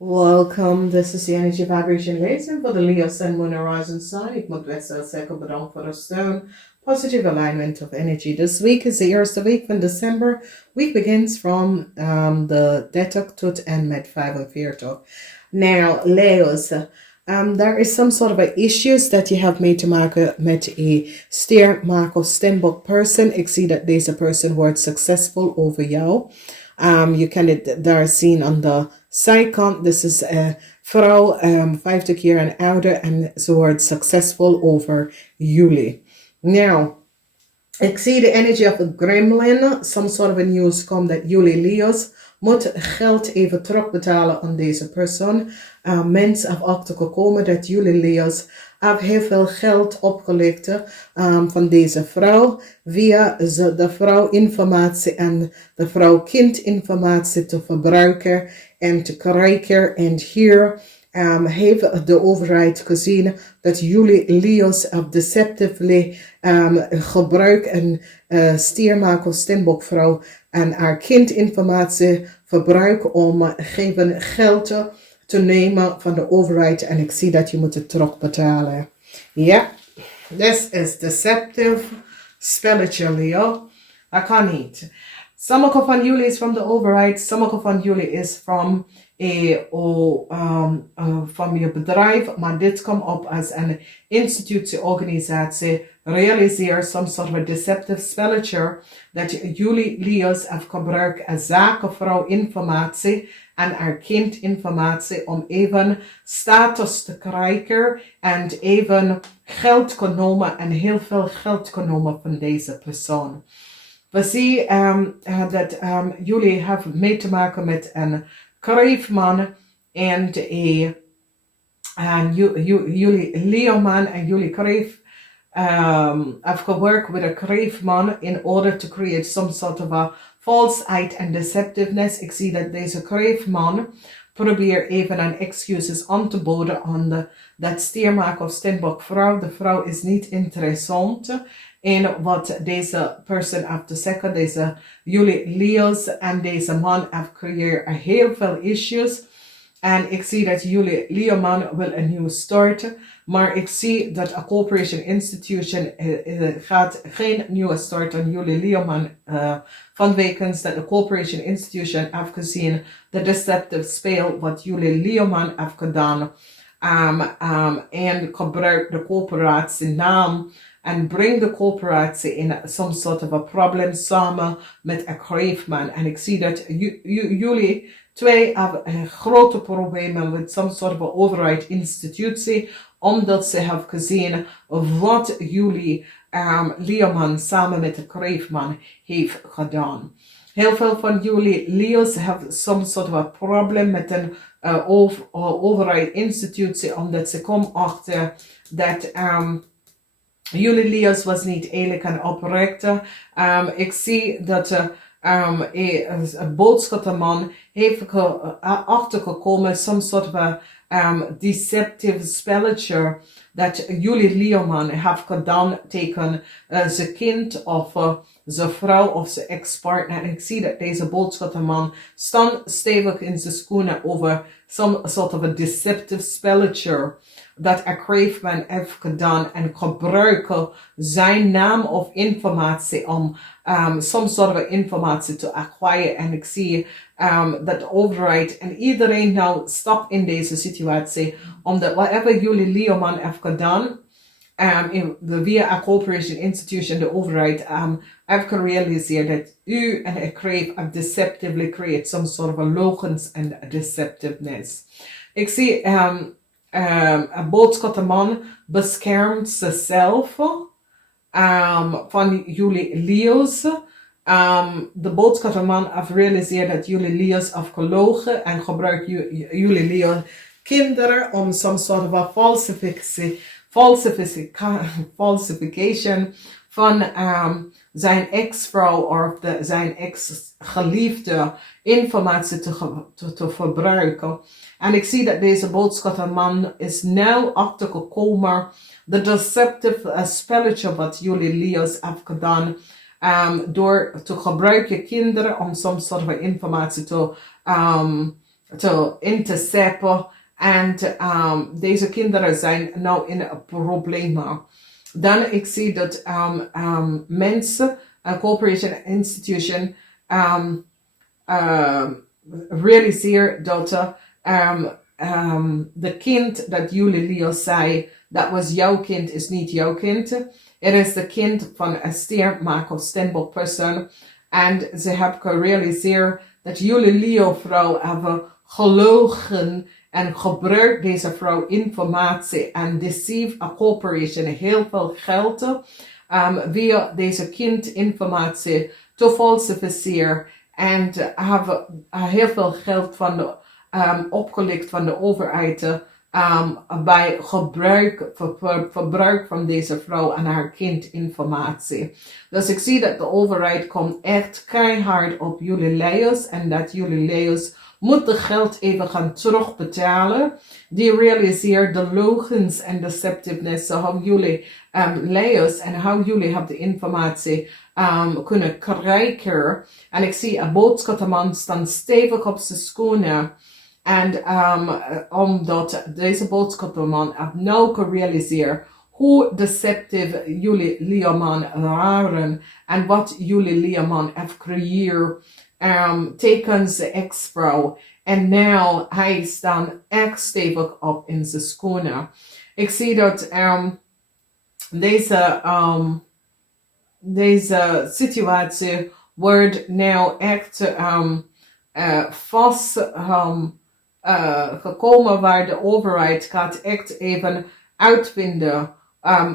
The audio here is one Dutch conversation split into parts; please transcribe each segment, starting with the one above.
Welcome, this is the Energy Vibration Lezing voor de Leo Sun Moon Horizon Sign. Ik moet best wel zeggen bedankt voor de steun. Positive alignment of energy. This week is the eerste week van December. Week begins from the 30 tot en met 45. Now, Leo's, there is some sort of a issues that you have mee te maken met a steer, maak of stembok person. Ik zie dat deze person wordt successful over jou. You kan het daar zien aan de zijkant. This is a vrouw, 50 jaar en ouder, en ze wordt successful over jullie. Now, ik zie de energy of a gremlin. Some sort of a news komt dat jullie Leo's moet geld even terugbetalen aan deze persoon. Mensen have achtergekomen dat jullie Leo's have heel veel geld opgelegd van deze vrouw via de vrouw informatie en de vrouw kind informatie te gebruiken en te krijgen. En hier heeft de overheid gezien dat jullie Leo's have deceptively gebruik en stiermaak of stembokvrouw en haar kindinformatie verbruiken om geven geld te nemen van de overheid. En ik zie dat je moet het terugbetalen. Ja, this is deceptive spelletje, Leo. Dat kan niet. Sommige van jullie is van de overheid, sommige van jullie is van je bedrijf, maar dit komt op als een institutie-organisatie. Realiseer some sort of a deceptive spelletje dat jullie Leo's have gebruikt als zakenvrouw informatie en haar kind informatie om even status te krijgen en even geld genomen en heel veel geld genomen van deze persoon. We zien dat jullie hebben mee te maken met een kreefman en jullie Leoman en jullie kreef have gewerkt with a kreefman in order to create some sort of a falseheid and deceptiveness. Ik zie dat deze kreefman probeert even een excuses aan te boden aan dat stiermaak of stembok vrouw. De vrouw is niet interessant in wat deze person heeft te zeggen. Deze jullie Leo's en deze man have creëerd heel veel issues. En ik zie dat jullie Leo-man wil een nieuw start. Maar ik zie dat een corporation institution gaat geen nieuwe start aan jullie Leo-man. Vanwege dat de corporation institution heeft gezien de deceptive spel wat jullie Leo-man heeft gedaan. En gebruik de corporatie naam en breng de corporatie in some sort of a problem samen met een kreefman. En ik zie dat jullie twee hebben grote problemen met some sort of a overheid institutie, omdat ze hebben gezien wat jullie Leoman samen met de kreefman heeft gedaan. Heel veel van jullie Leo's hebben some sort of a problem met een overheid institutie, omdat ze komen achter dat jullie Leo's was niet eerlijk en oprecht. Ik zie dat een boodschapperman heeft achtergekomen, some sort of a deceptive spelletje dat jullie Leoman heeft gedaan tegen zijn kind of zijn vrouw of zijn ex-partner. En ik zie dat deze boodschapperman staat stevig in zijn schoenen over some sort of a deceptive spelletje dat een kreefman heeft gedaan en gebruiken zijn naam of informatie om some sort of informatie te acquire. En ik zie dat de overheid en iedereen nou stapt in deze situatie, omdat whatever jullie Leoman heeft gedaan, via een corporation institution, de overheid, heeft gerealiseerd dat u en een kreef have deceptively create some sort of a logens and deceptiveness. Ik zie een boodschapperman beschermt zichzelf van jullie Leo's. De boodschapperman heeft gerealiseerd dat jullie Leo's have gelogen en gebruikt jullie Leo kinderen om some sort of a falsification van zijn ex-vrouw of zijn ex-geliefde informatie te verbruiken. En ik zie dat deze boodschapperman is nu achtergekomen de deceptive spelletje wat jullie Leo's hebben gedaan door te gebruiken kinderen om some sort of informatie te te intercepen. En deze kinderen zijn nou in problemen. Dan ik zie dat mensen, een corporation institution, realiseer dat de kind dat jullie Leo zei, dat was jouw kind, is niet jouw kind. Het is de kind van een stiermaker of steenbokpersoon. En ze hebben gerealiseerd dat jullie Leo-vrouw hebben gelogen en gebruikt deze vrouw informatie en deceive a corporation heel veel geld via deze kind informatie te falsificeren en hebben heel veel geld van de, opgelicht van de overheid bij verbruik van deze vrouw en haar kind informatie. Dus ik zie dat de overheid komt echt keihard op jullie Leo's en dat jullie Leo's moeten geld even gaan terugbetalen. Die realiseer de logens en deceptiveness van jullie Leo's en hoe jullie hebben de informatie kunnen krijgen. En ik zie een boodschappenman staan stevig op zijn schoenen. En omdat deze boodschappenman heeft nou gerealiseerd hoe deceptief jullie Leoman waren en wat jullie Leoman heeft gecreëerd tegen zijn ex-vrouw. En nu hij staat echt stevig op in zijn schoenen. Ik zie dat deze situatie wordt nou echt vast gekomen waar de overheid gaat echt even uitvinden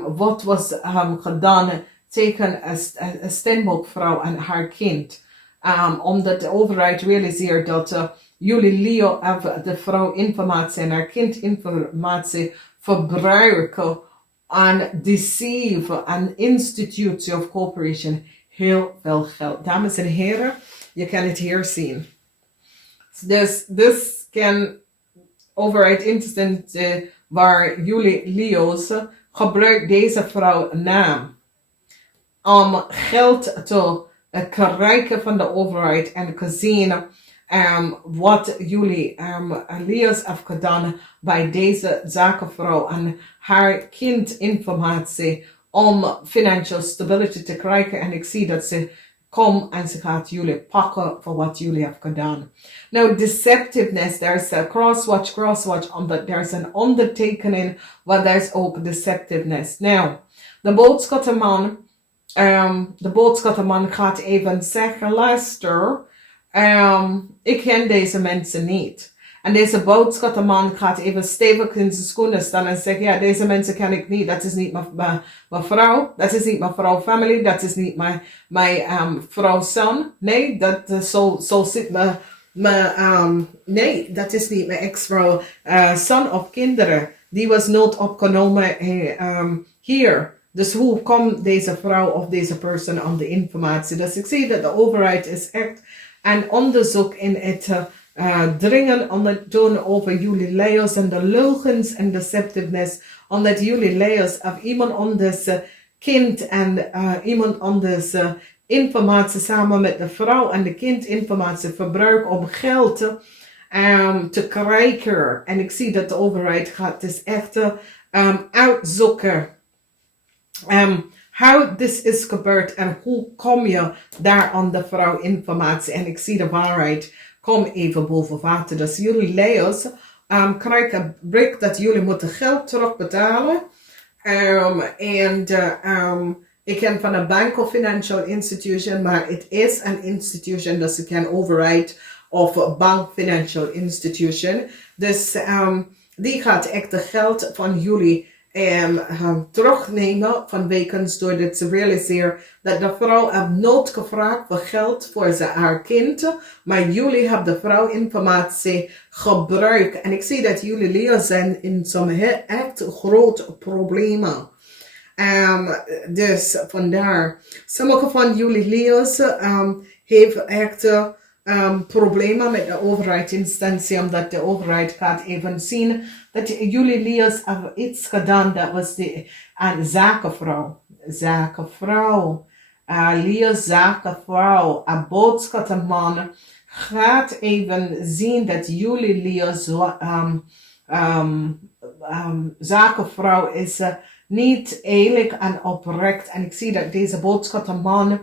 wat was gedaan tegen een steenbokvrouw en haar kind. Omdat de overheid realiseert dat jullie Leo hebben de vrouw informatie en haar kind informatie verbruiken aan deceive, aan institutie of corporation heel veel geld. Dames en heren, je kan het hier zien. Dus kan overheid interessant waar jullie Leo's gebruikt deze vrouw naam om geld te krijgen van de overheid en gezien wat jullie Leo's hebben gedaan bij deze zakenvrouw en haar kind informatie om financial stability te krijgen. En ik zie dat ze komt en ze gaat jullie pakken voor wat jullie hebben gedaan. Nou, deceptiveness, there's a crosswatch, omdat there's een ondertekening, maar there's ook deceptiveness. Nou, de boodschappenman gaat even zeggen, luister, ik ken deze mensen niet. En deze boodschappenman gaat even stevig in zijn schoenen staan en zeggen, ja, deze mensen ken ik niet. Dat is niet mijn vrouw. Dat is niet mijn vrouw family. Dat is niet mijn vrouw son. Nee, zo zit nee, dat is niet mijn ex-vrouw son of kinderen. Die was nooit opgenomen hier. Dus hoe komt deze vrouw of deze persoon aan de informatie? Dus ik zie dat de overheid is echt een onderzoek in het dringen om het doen over jullie Leo's en de logens en deceptiveness. Omdat jullie Leo's of iemand anders kind en iemand anders informatie samen met de vrouw en de kind informatie verbruiken om geld te krijgen. En ik zie dat de overheid gaat dus echt uitzoeken how this is gebeurd en hoe kom je daar aan de vrouw informatie. En ik zie de waarheid kom even boven water. Dus jullie Leo's krijgen een bericht dat jullie moeten geld terugbetalen. Ik ken van een bank of financial institution, maar het is een institution, dus ik ken overheid of bank financial institution. Dus die gaat echt het geld van jullie terugnemen vanwege doordat ze realiseren dat de vrouw heeft nooit gevraagd voor geld voor haar kind, maar jullie hebben de vrouw informatie gebruikt. En ik zie dat jullie Leo zijn in sommige echt grote problemen. Dus vandaar. Sommige van jullie Leo's hebben echt problemen met de overheidsinstantie, omdat de overheid gaat even zien dat jullie Leo's hebben iets gedaan, dat was de zakenvrouw. Leo's zakenvrouw, een boodschappenman gaat even zien dat jullie Leo zakenvrouw is niet eerlijk en oprecht. En ik zie dat deze boodschap de man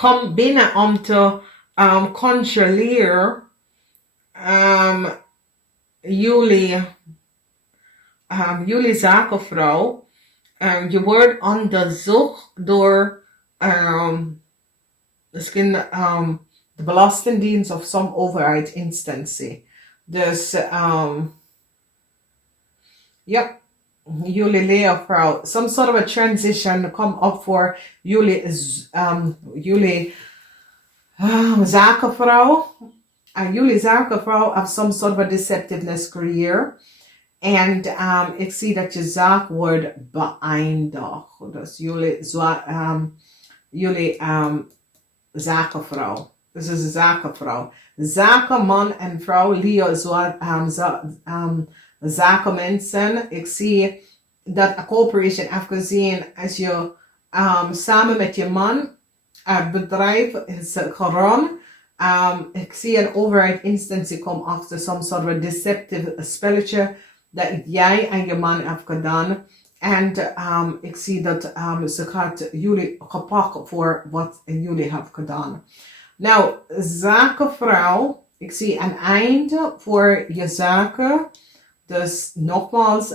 komt binnen om te controleren jullie zakenvrouw. Je wordt onderzocht door misschien de Belastingdienst of some overheidsinstantie. Dus ja, jullie Leo-vrouw. Some sort of a transition come up for jullie zakenvrouw. Jullie zakenvrouw have some sort of a deceptiveness career. En ik zie dat je zaak wordt beëindigd. Dus jullie zakenvrouw. Dus is een zakenvrouw. Zakenman en vrouw, Leo, zakenmensen. Ik zie dat een corporation heeft gezien als je samen met je man het bedrijf is gerund. Ik zie een overheidinstantie komen achter some sort of a deceptive spelletje dat jij en je man hebt gedaan. En ik zie dat ze gaat jullie gepakt voor wat jullie hebben gedaan. Nou, zakenvrouw, ik zie een einde voor je zaken. Dus nogmaals,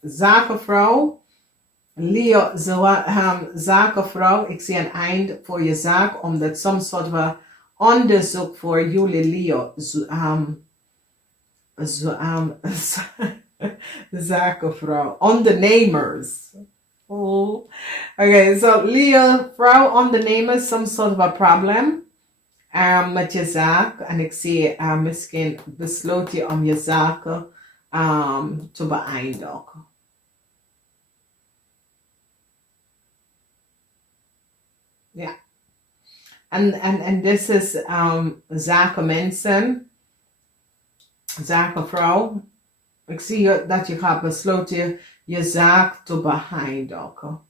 zakenvrouw, Leo, zakenvrouw, ik zie een einde voor je zaak, omdat some sort of onderzoek voor jullie Leo, zakenvrouw, ondernemers. Oh. Okay, so Leo, vrouw, ondernemers, some sort of a problem met je zaak. En ik zie misschien besloot je om je zaken te beëindigen. Ja. En dit is zakenmensen, zakenvrouw. Ik zie dat je gaat besloten je zaak te beëindigen.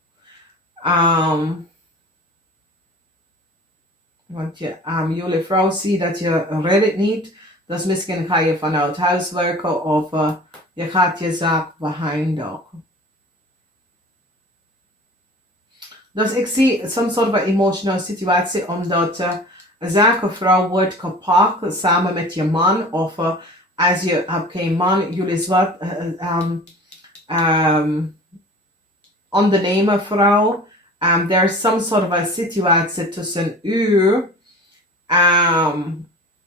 Want jullie vrouw ziet dat je redt het niet. Dus misschien ga je vanuit huis werken of je gaat je zaak beëindigen. Dus ik zie some sort of emotional situatie omdat een zakenvrouw wordt gepakt samen met je man of als je hebt geen man, jullie zwart ondernemervrouw. There's some sort of a situatie tussen u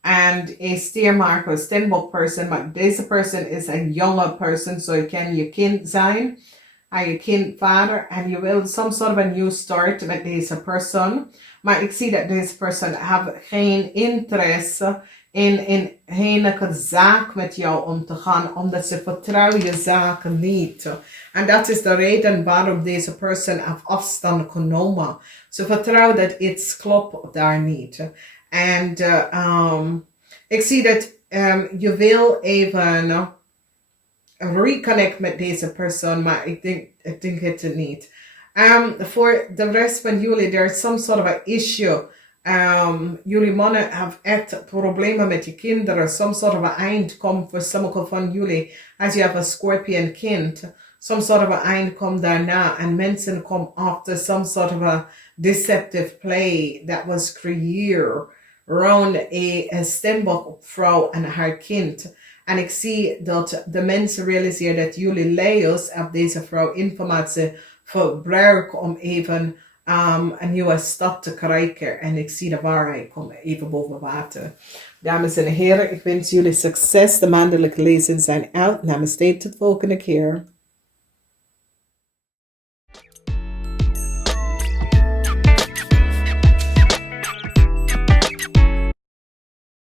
and a steermarker, steenbok person, maar deze person is een jonge person, so je kan je kind zijn. En je kind vader en je wil some sort of a new start met deze persoon. Maar ik zie dat deze persoon heeft geen interesse in enige zaak met jou om te gaan, omdat ze vertrouwen je zaken niet. En dat is de reden waarom deze persoon heeft afstand genomen. Ze vertrouwen dat iets klopt daar niet. En ik zie dat je wil even reconnect met deze persoon, maar ik denk het niet. Voor de rest van jullie, there's some sort of a issue. Jullie mannen hebben echt problemen met je kinderen. Some sort of a eind komt voor sommige van jullie. Als je hebt een Scorpion kind, some sort of a eind komt daarna. En mensen komen after some sort of a deceptive play that was created around a steenbok vrouw en haar kind. En ik zie dat de mensen realiseren dat jullie Leo's op deze vrouw informatie gebruiken om even een nieuwe stap te krijgen. En ik zie de waarheid komen even boven water. Dames en heren, ik wens jullie succes. De maandelijke lezingen zijn uit. Namaste, tot de volgende keer.